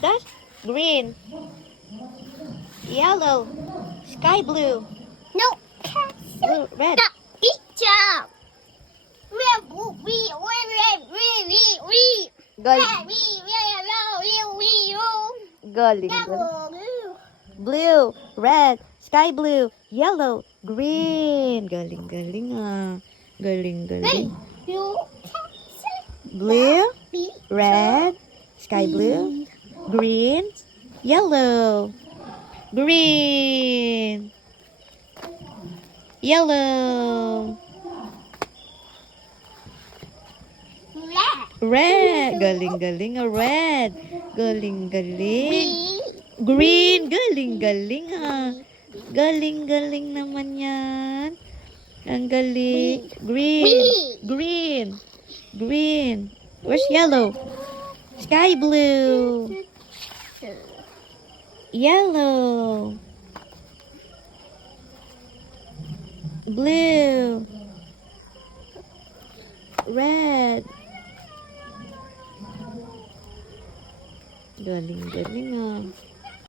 That's green, yellow, sky blue, No. blue, red. The picture. We. Galing, galing, galing. Blue, red, sky blue, yellow, green. Galing, galing ah. Galing, galing. Blue, red, sky blue, green, yellow, green, yellow, red. Galing, galing ah. Red. Galing, galing. Green. Galing, galing ah. Galing, galing naman yan. Ang galing. Green. Green. Green. Where's yellow? Sky blue. Yellow. Blue. Red. Galing, galing ah.